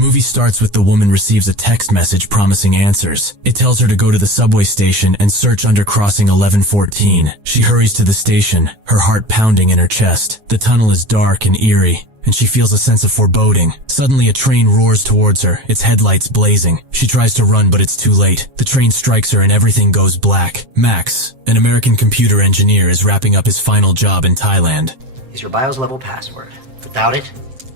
movie starts with the woman receives a text message promising answers. It tells her to go to the subway station and search under crossing 1114. She hurries to the station, her heart pounding in her chest. The tunnel is dark and eerie, and she feels a sense of foreboding. Suddenly a train roars towards her, its headlights blazing. She tries to run, but it's too late. The train strikes her and everything goes black. Max, an American computer engineer, is wrapping up his final job in Thailand. Is your BIOS level password. Without it,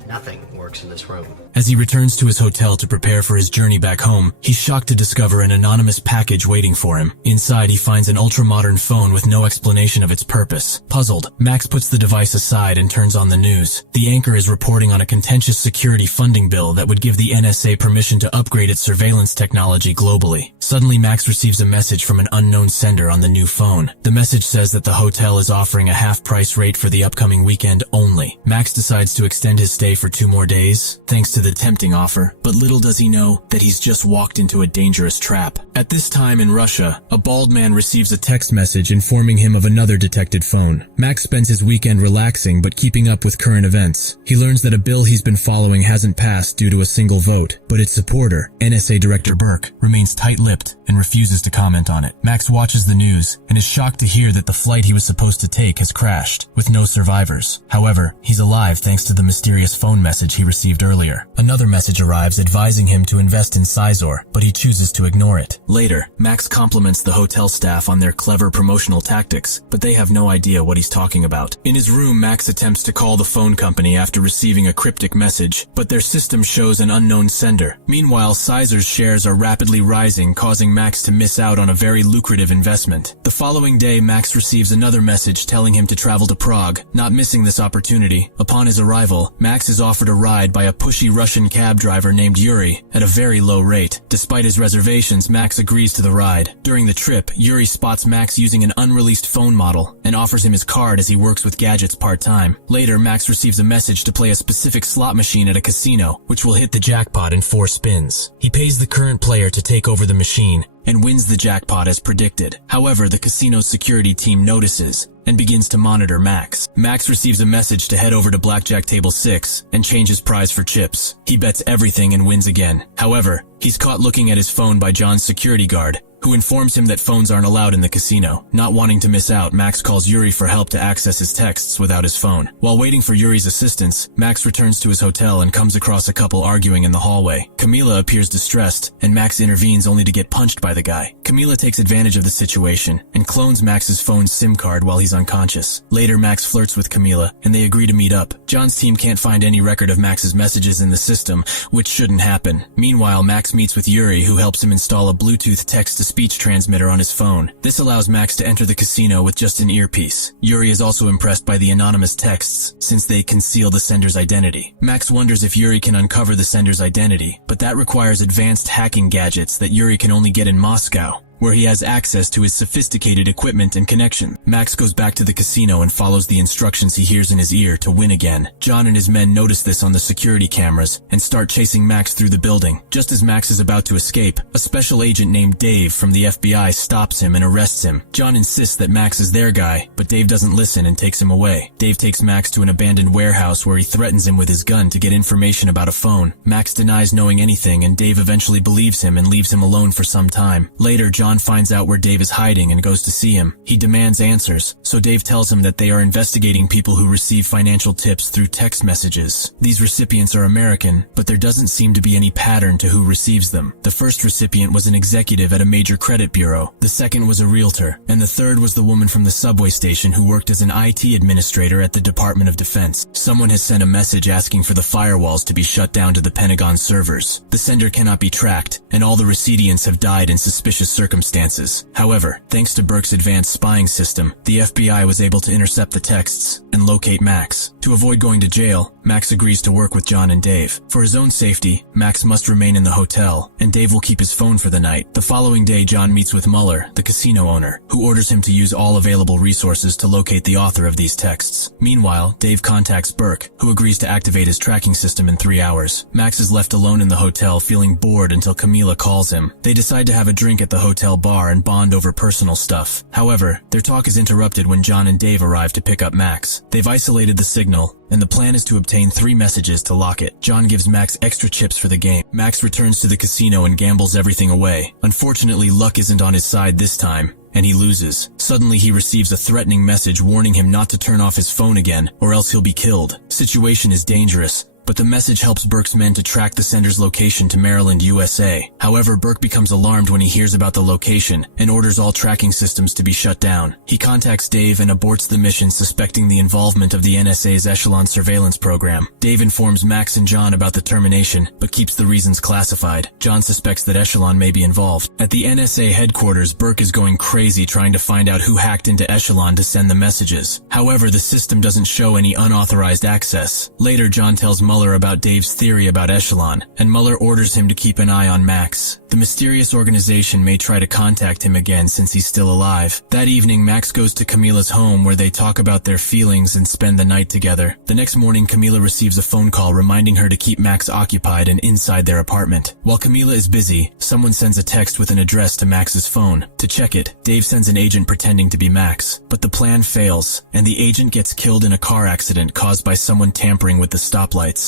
nothing works in this room. As he returns to his hotel to prepare for his journey back home, he's shocked to discover an anonymous package waiting for him. Inside, he finds an ultra-modern phone with no explanation of its purpose. Puzzled, Max puts the device aside and turns on the news. The anchor is reporting on a contentious security funding bill that would give the NSA permission to upgrade its surveillance technology globally. Suddenly, Max receives a message from an unknown sender on the new phone. The message says that the hotel is offering a half-price rate for the upcoming weekend only. Max decides to extend his stay for 2 more days, thanks to the tempting offer, but little does he know that he's just walked into a dangerous trap. At this time in Russia, a bald man receives a text message informing him of another detected phone. Max spends his weekend relaxing but keeping up with current events. He learns that a bill he's been following hasn't passed due to a single vote, but its supporter, NSA Director Burke, remains tight-lipped and refuses to comment on it. Max watches the news and is shocked to hear that the flight he was supposed to take has crashed, with no survivors. However, he's alive thanks to the mysterious phone message he received earlier. Another message arrives advising him to invest in Sizor, but he chooses to ignore it. Later, Max compliments the hotel staff on their clever promotional tactics, but they have no idea what he's talking about. In his room, Max attempts to call the phone company after receiving a cryptic message, but their system shows an unknown sender. Meanwhile, Sizor's shares are rapidly rising, causing Max to miss out on a very lucrative investment. The following day, Max receives another message telling him to travel to Prague, not missing this opportunity. Upon his arrival, Max is offered a ride by a pushy Russian cab driver named Yuri at a very low rate. Despite his reservations, Max agrees to the ride. During the trip, Yuri spots Max using an unreleased phone model and offers him his card as he works with gadgets part-time. Later, Max receives a message to play a specific slot machine at a casino, which will hit the jackpot in 4 spins. He pays the current player to take over the machine and wins the jackpot as predicted. However, the casino's security team notices and begins to monitor Max. Max receives a message to head over to Blackjack Table 6 and change his prize for chips. He bets everything and wins again. However, he's caught looking at his phone by John's security guard, who informs him that phones aren't allowed in the casino. Not wanting to miss out, Max calls Yuri for help to access his texts without his phone. While waiting for Yuri's assistance, Max returns to his hotel and comes across a couple arguing in the hallway. Camila appears distressed, and Max intervenes only to get punched by the guy. Camila takes advantage of the situation and clones Max's phone's SIM card while he's unconscious. Later, Max flirts with Camila, and they agree to meet up. John's team can't find any record of Max's messages in the system, which shouldn't happen. Meanwhile, Max meets with Yuri, who helps him install a Bluetooth text-to-speech transmitter on his phone. This allows Max to enter the casino with just an earpiece. Yuri is also impressed by the anonymous texts, since they conceal the sender's identity. Max wonders if Yuri can uncover the sender's identity, but that requires advanced hacking gadgets that Yuri can only get in Moscow, where he has access to his sophisticated equipment and connection. Max goes back to the casino and follows the instructions he hears in his ear to win again. John and his men notice this on the security cameras and start chasing Max through the building. Just as Max is about to escape, a special agent named Dave from the FBI stops him and arrests him. John insists that Max is their guy, but Dave doesn't listen and takes him away. Dave takes Max to an abandoned warehouse where he threatens him with his gun to get information about a phone. Max denies knowing anything, and Dave eventually believes him and leaves him alone for some time. Later, John finds out where Dave is hiding and goes to see him. He demands answers, so Dave tells him that they are investigating people who receive financial tips through text messages. These recipients are American, but there doesn't seem to be any pattern to who receives them. The first recipient was an executive at a major credit bureau, the second was a realtor, and the third was the woman from the subway station who worked as an IT administrator at the Department of Defense. Someone has sent a message asking for the firewalls to be shut down to the Pentagon servers. The sender cannot be tracked, and all the recipients have died in suspicious circumstances. However, thanks to Burke's advanced spying system, the FBI was able to intercept the texts and locate Max. To avoid going to jail, Max agrees to work with John and Dave. For his own safety, Max must remain in the hotel, and Dave will keep his phone for the night. The following day, John meets with Muller, the casino owner, who orders him to use all available resources to locate the author of these texts. Meanwhile, Dave contacts Burke, who agrees to activate his tracking system in 3 hours. Max is left alone in the hotel, feeling bored until Camila calls him. They decide to have a drink at the hotel bar and bond over personal stuff. However, their talk is interrupted when John and Dave arrive to pick up Max. They've isolated the signal and the plan is to obtain 3 messages to lock it. John gives Max extra chips for the game. Max returns to the casino and gambles everything away. Unfortunately, luck isn't on his side this time, and he loses. Suddenly, he receives a threatening message warning him not to turn off his phone again, or else he'll be killed. Situation is dangerous, but the message helps Burke's men to track the sender's location to Maryland, USA. However, Burke becomes alarmed when he hears about the location and orders all tracking systems to be shut down. He contacts Dave and aborts the mission, suspecting the involvement of the NSA's Echelon surveillance program. Dave informs Max and John about the termination, but keeps the reasons classified. John suspects that Echelon may be involved. At the NSA headquarters, Burke is going crazy trying to find out who hacked into Echelon to send the messages. However, the system doesn't show any unauthorized access. Later, John tells Mueller about Dave's theory about Echelon, and Mueller orders him to keep an eye on Max. The mysterious organization may try to contact him again since he's still alive. That evening, Max goes to Camila's home where they talk about their feelings and spend the night together. The next morning, Camila receives a phone call reminding her to keep Max occupied and inside their apartment. While Camila is busy, someone sends a text with an address to Max's phone. To check it, Dave sends an agent pretending to be Max, but the plan fails, and the agent gets killed in a car accident caused by someone tampering with the stoplights.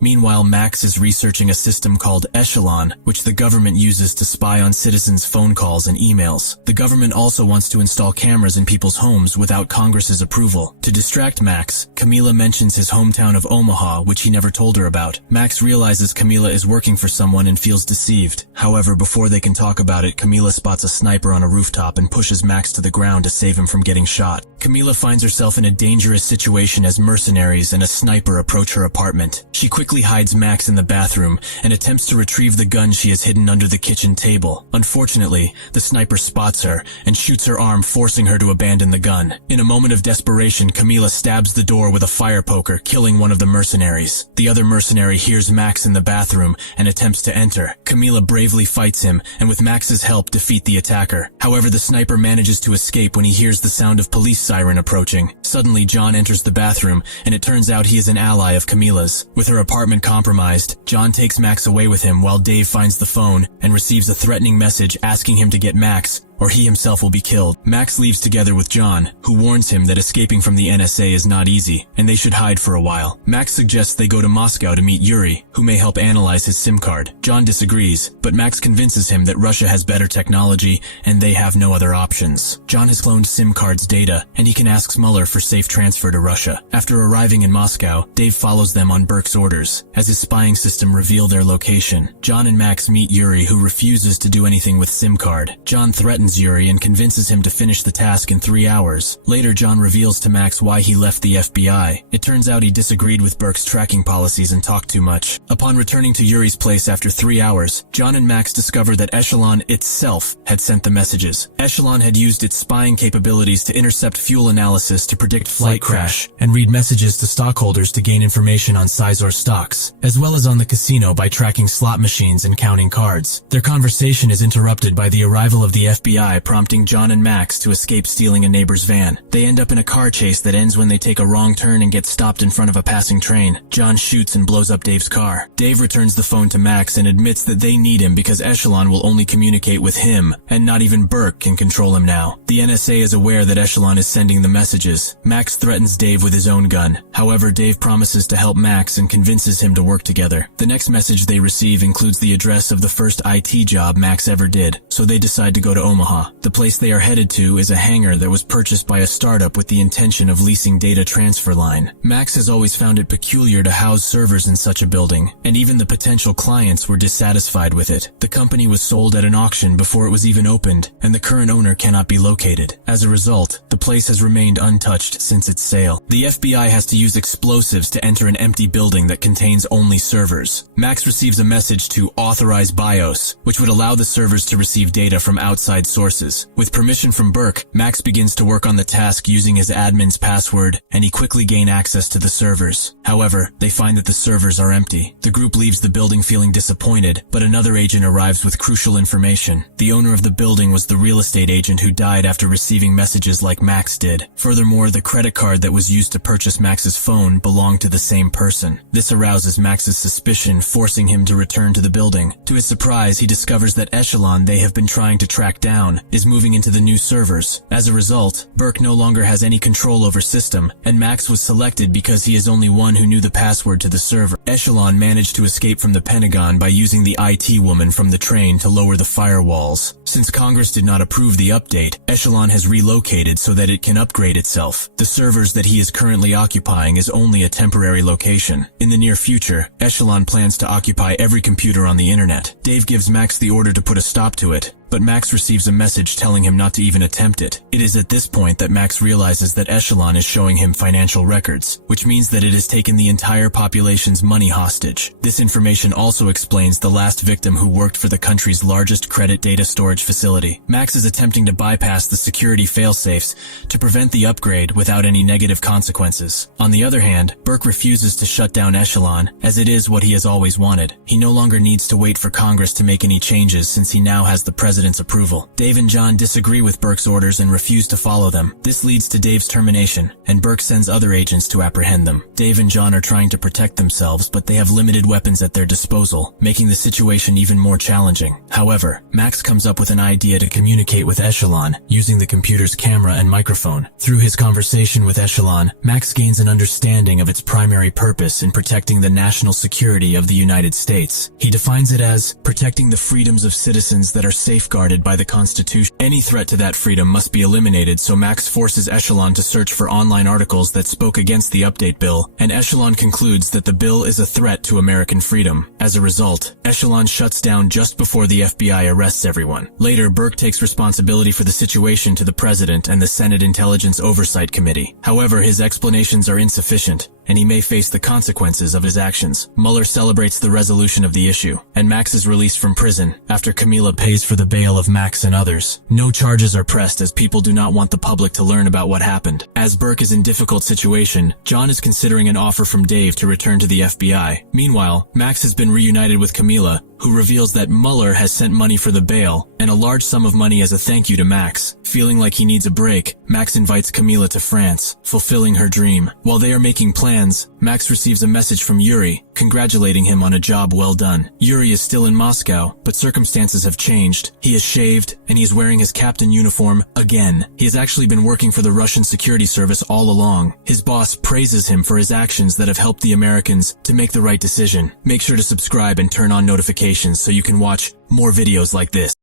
Meanwhile, Max is researching a system called Echelon, which the government uses to spy on citizens' phone calls and emails. The government also wants to install cameras in people's homes without Congress's approval. To distract Max, Camila mentions his hometown of Omaha, which he never told her about. Max realizes Camila is working for someone and feels deceived. However, before they can talk about it, Camila spots a sniper on a rooftop and pushes Max to the ground to save him from getting shot. Camila finds herself in a dangerous situation as mercenaries and a sniper approach her apartment. She quickly hides Max in the bathroom and attempts to retrieve the gun she has hidden under the kitchen table. Unfortunately, the sniper spots her and shoots her arm, forcing her to abandon the gun. In a moment of desperation, Camila stabs the door with a fire poker, killing one of the mercenaries. The other mercenary hears Max in the bathroom and attempts to enter. Camila bravely fights him and with Max's help defeat the attacker. However, the sniper manages to escape when he hears the sound of police siren approaching. Suddenly, John enters the bathroom and it turns out he is an ally of Camila's. With her apartment compromised, John takes Max away with him while Dave finds the phone and receives a threatening message asking him to get Max or he himself will be killed. Max leaves together with John, who warns him that escaping from the NSA is not easy, and they should hide for a while. Max suggests they go to Moscow to meet Yuri, who may help analyze his SIM card. John disagrees, but Max convinces him that Russia has better technology, and they have no other options. John has cloned SIM card's data, and he can ask Mueller for safe transfer to Russia. After arriving in Moscow, Dave follows them on Burke's orders, as his spying system reveals their location. John and Max meet Yuri, who refuses to do anything with SIM card. John threatens Yuri and convinces him to finish the task in 3 hours. Later, John reveals to Max why he left the FBI. It turns out he disagreed with Burke's tracking policies and talked too much. Upon returning to Yuri's place after 3 hours, John and Max discover that Echelon itself had sent the messages. Echelon had used its spying capabilities to intercept fuel analysis to predict flight crash and read messages to stockholders to gain information on Sizor stocks, as well as on the casino by tracking slot machines and counting cards. Their conversation is interrupted by the arrival of the FBI, prompting John and Max to escape stealing a neighbor's van. They end up in a car chase that ends when they take a wrong turn and get stopped in front of a passing train. John shoots and blows up Dave's car. Dave returns the phone to Max and admits that they need him because Echelon will only communicate with him, and not even Burke can control him now. The NSA is aware that Echelon is sending the messages. Max threatens Dave with his own gun. However, Dave promises to help Max and convinces him to work together. The next message they receive includes the address of the first IT job Max ever did, so they decide to go to Omaha. The place they are headed to is a hangar that was purchased by a startup with the intention of leasing data transfer line. Max has always found it peculiar to house servers in such a building, and even the potential clients were dissatisfied with it. The company was sold at an auction before it was even opened, and the current owner cannot be located. As a result, the place has remained untouched since its sale. The FBI has to use explosives to enter an empty building that contains only servers. Max receives a message to authorize BIOS, which would allow the servers to receive data from outside sources. With permission from Burke, Max begins to work on the task using his admin's password, and he quickly gains access to the servers. However, they find that the servers are empty. The group leaves the building feeling disappointed, but another agent arrives with crucial information. The owner of the building was the real estate agent who died after receiving messages like Max did. Furthermore, the credit card that was used to purchase Max's phone belonged to the same person. This arouses Max's suspicion, forcing him to return to the building. To his surprise, he discovers that Echelon they have been trying to track down down, is moving into the new servers. As a result, Burke no longer has any control over system, and Max was selected because he is only one who knew the password to the server. Echelon managed to escape from the Pentagon by using the IT woman from the train to lower the firewalls. Since Congress did not approve the update, Echelon has relocated so that it can upgrade itself. The servers that he is currently occupying is only a temporary location. In the near future, Echelon plans to occupy every computer on the internet. Dave gives Max the order to put a stop to it, but Max receives a message telling him not to even attempt it. It is at this point that Max realizes that Echelon is showing him financial records, which means that it has taken the entire population's money hostage. This information also explains the last victim who worked for the country's largest credit data storage facility. Max is attempting to bypass the security failsafes to prevent the upgrade without any negative consequences. On the other hand, Burke refuses to shut down Echelon, as it is what he has always wanted. He no longer needs to wait for Congress to make any changes since he now has the president's approval. Dave and John disagree with Burke's orders and refuse to follow them. This leads to Dave's termination, and Burke sends other agents to apprehend them. Dave and John are trying to protect themselves, but they have limited weapons at their disposal, making the situation even more challenging. However, Max comes up with an idea to communicate with Echelon, using the computer's camera and microphone. Through his conversation with Echelon, Max gains an understanding of its primary purpose in protecting the national security of the United States. He defines it as protecting the freedoms of citizens that are safeguarded by the Constitution. Any threat to that freedom must be eliminated, so Max forces Echelon to search for online articles that spoke against the update bill, and Echelon concludes that the bill is a threat to American freedom. As a result, Echelon shuts down just before the FBI arrests everyone. Later, Burke takes responsibility for the situation to the President and the Senate Intelligence Oversight Committee. However, his explanations are insufficient, and he may face the consequences of his actions. Mueller celebrates the resolution of the issue, and Max is released from prison after Camila pays for the bail of Max and others. No charges are pressed as people do not want the public to learn about what happened. As Burke is in difficult situation, John is considering an offer from Dave to return to the FBI. Meanwhile, Max has been reunited with Camila, who reveals that Mueller has sent money for the bail and a large sum of money as a thank you to Max. Feeling like he needs a break, Max invites Camila to France, fulfilling her dream. While they are making plans, Max receives a message from Yuri, congratulating him on a job well done. Yuri is still in Moscow, but circumstances have changed. He is shaved, and he is wearing his captain uniform again. He has actually been working for the Russian security service all along. His boss praises him for his actions that have helped the Americans to make the right decision. Make sure to subscribe and turn on notifications so you can watch more videos like this.